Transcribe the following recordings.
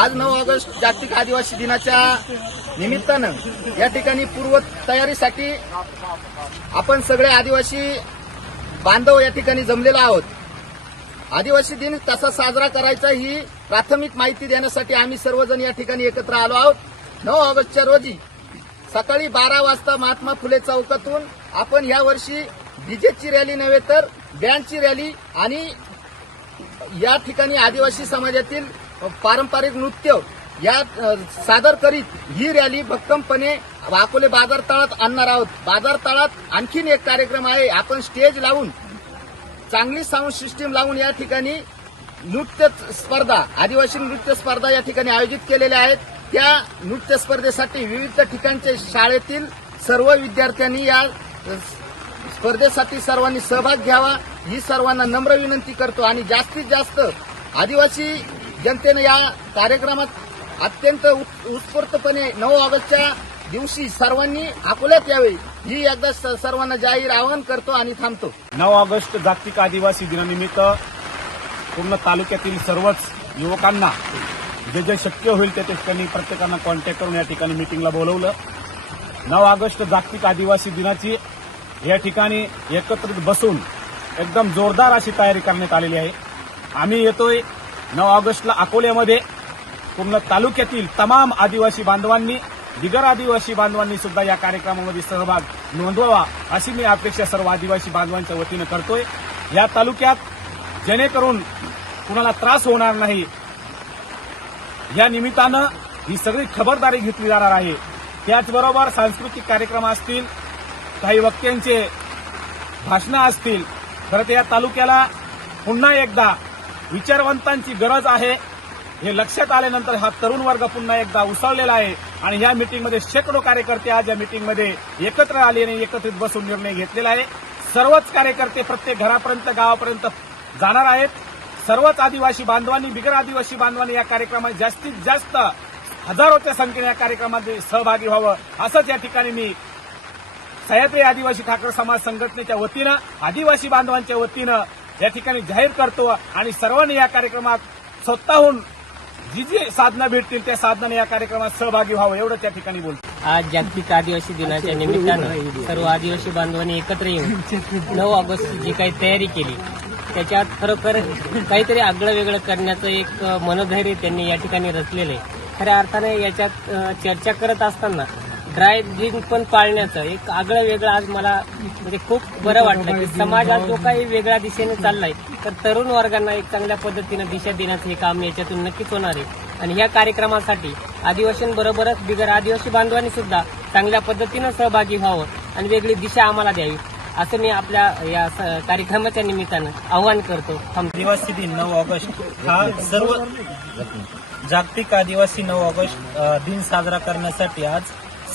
आज नऊ ऑगस्ट जागतिक आदिवासी दिनाच्या निमित्तानं या ठिकाणी पूर्व तयारीसाठी आपण सगळे आदिवासी बांधव या ठिकाणी जमलेलो आहोत. आदिवासी दिन कसा साजरा करायचा ही प्राथमिक माहिती देण्यासाठी आम्ही सर्वजण या ठिकाणी एकत्र आलो आहोत. नऊ ऑगस्टच्या रोजी सकाळी बारा वाजता महात्मा फुले चौकातून आपण या वर्षी डीजेची रॅली नव्हे तर बँडची रॅली आणि या ठिकाणी आदिवासी समाजातील पारंपरिक नृत्य या सादर करीत ही रॅली भक्कमपणे अकोले बाजार तळात आणणार आहोत. बाजार तळात आणखीन एक कार्यक्रम आहे. आपण स्टेज लावून चांगली साऊंड सिस्टीम लावून या ठिकाणी नृत्य स्पर्धा आदिवासी नृत्य स्पर्धा या ठिकाणी आयोजित केलेल्या आहेत. त्या नृत्य स्पर्धेसाठी विविध ठिकाणचे शाळेतील सर्व विद्यार्थ्यांनी या स्पर्धेसाठी सर्वांनी सहभाग घ्यावा. ही सर्वांना नम्र विनंती करतो. आणि जास्तीत जास्त आदिवासी जनतेनं या कार्यक्रमात अत्यंत उत्- उत्स्फूर्तपणे नऊ ऑगस्टच्या दिवशी सर्वांनी अकोल्यात यावे ही एकदा स- सर्वांना जाहीर आवाहन करतो आणि थांबतो. नऊ ऑगस्ट जागतिक आदिवासी दिनानिमित्त पूर्ण तालुक्यातील सर्वच युवकांना जे जे शक्य होईल ते त्यांनी प्रत्येकांना कॉन्टॅक्ट करून या ठिकाणी मिटिंगला बोलवलं. नऊ ऑगस्ट जागतिक आदिवासी दिनाची या ठिकाणी एकत्रित बसून एकदम जोरदार अशी तयारी करण्यात आलेली आहे. आम्ही येतोय नऊ ऑगस्टला अकोल्यामध्ये पूर्ण तालुक्यातील तमाम आदिवासी बांधवांनी बिगर आदिवासी बांधवांनी सुद्धा या कार्यक्रमामध्ये सहभाग नोंदवावा अशी मी अपेक्षा सर्व आदिवासी बांधवांच्या वतीनं करतोय. या तालुक्यात जेणेकरून कुणाला त्रास होणार नाही या निमित्तानं ही सगळी खबरदारी घेतली जाणार आहे. त्याचबरोबर सांस्कृतिक कार्यक्रम असतील काही वक्त्यांचे भाषणं असतील खरं या तालुक्याला पुन्हा एकदा विचारवंतांची गरज आहे. हे लक्षात आल्यानंतर हा तरुण वर्ग पुन्हा एकदा उसळलेला आहे. आणि या मिटिंगमध्ये शेकडो कार्यकर्ते आज या मिटिंगमध्ये एकत्र आले आणि एकत्रित बसून निर्णय घेतलेला आहे. सर्वच कार्यकर्ते प्रत्येक घरापर्यंत गावापर्यंत जाणार आहेत. सर्वच आदिवासी बांधवांनी बिगर आदिवासी बांधवांनी या कार्यक्रमात जास्तीत जास्त हजारोच्या संख्येने या कार्यक्रमामध्ये सहभागी व्हावं असंच या ठिकाणी मी सह्याद्री आदिवासी ठाकर समाज संघटनेच्या वतीनं आदिवासी बांधवांच्या वतीनं या ठिकाणी जाहीर करतो आणि सर्वांनी या कार्यक्रमात स्वतःहून जी जी साधना भेटतील त्या साधनाने या कार्यक्रमात सहभागी व्हावं एवढं त्या ठिकाणी बोलतो. आज जागतिक आदिवासी दिनाच्या निमित्तानं सर्व आदिवासी बांधवांनी एकत्र येऊन नऊ ऑगस्ट जी काही तयारी केली त्याच्यात खरोखर काहीतरी आगळं वेगळं करण्याचं एक मनोधैर्य त्यांनी या ठिकाणी रचलेलं आहे. खऱ्या अर्थाने याच्यात चर्चा करत असताना ड्राय दिन पण पाळण्याचं. एक आगळं वेगळं आज मला म्हणजे खूप बरं वाटलं की समाज आज जो काही वेगळ्या दिशेने चाललाय तर तरुण वर्गांना एक चांगल्या पद्धतीनं दिशा देण्याचं हे काम याच्यातून नक्कीच होणार आहे. आणि ह्या कार्यक्रमासाठी आदिवासींबरोबरच बिगर आदिवासी बांधवांनी सुद्धा चांगल्या पद्धतीनं सहभागी व्हावं आणि वेगळी दिशा आम्हाला द्यावी असं मी आपल्या या स- कार्यक्रमाच्या निमित्तानं आवाहन करतो. आदिवासी दिन नऊ ऑगस्ट. हा सर्व जागतिक आदिवासी नऊ ऑगस्ट दिन साजरा करण्यासाठी आज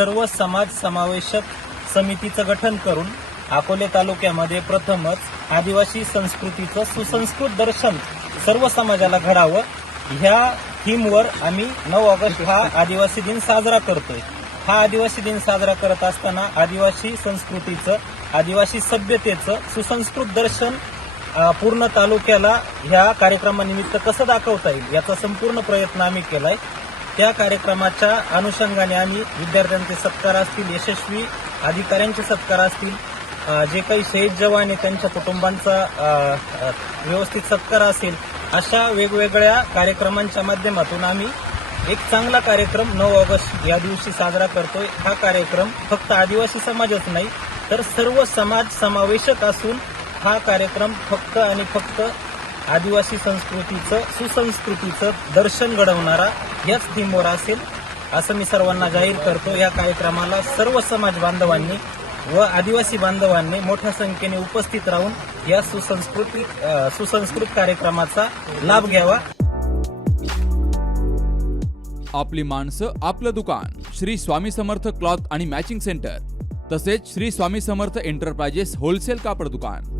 सर्व समाज समावेशक समितीचं गठन करून अकोले तालुक्यामध्ये प्रथमच आदिवासी संस्कृतीचं सुसंस्कृत दर्शन सर्व समाजाला घडावं. ह्या थीमवर आम्ही नऊ ऑगस्ट हा आदिवासी दिन साजरा करतोय. हा आदिवासी दिन साजरा करत असताना आदिवासी संस्कृतीचं आदिवासी सभ्यतेचं सुसंस्कृत दर्शन पूर्ण तालुक्याला ह्या कार्यक्रमानिमित्त कसं दाखवता येईल याचा संपूर्ण प्रयत्न आम्ही केलाय. त्या कार्यक्रमाच्या अनुषंगाने आम्ही विद्यार्थ्यांचे सत्कार असतील यशस्वी अधिकाऱ्यांचे सत्कार असतील जे काही शहीद जवान आहे त्यांच्या कुटुंबांचा व्यवस्थित सत्कार असेल अशा वेगवेगळ्या कार्यक्रमांच्या माध्यमातून आम्ही एक चांगला कार्यक्रम नऊ ऑगस्ट या दिवशी साजरा करतोय. हा कार्यक्रम फक्त आदिवासी समाजच नाही तर सर्व समाज समावेशक असून हा कार्यक्रम फक्त आणि फक्त आदिवासी संस्कृतीचं सुसंस्कृतीचं दर्शन घडवणारा याच थीमवर असेल असं मी सर्वांना जाहीर करतो. या कार्यक्रमाला सर्व समाज बांधवांनी व आदिवासी बांधवांनी मोठ्या संख्येने उपस्थित राहून या सुसंस्कृतिक सुसंस्कृत कार्यक्रमाचा लाभ घ्यावा. आपली माणसं आपलं दुकान श्री स्वामी समर्थ क्लॉथ आणि मॅचिंग सेंटर तसेच श्री स्वामी समर्थ एंटरप्राइजेस होलसेल कापड दुकान.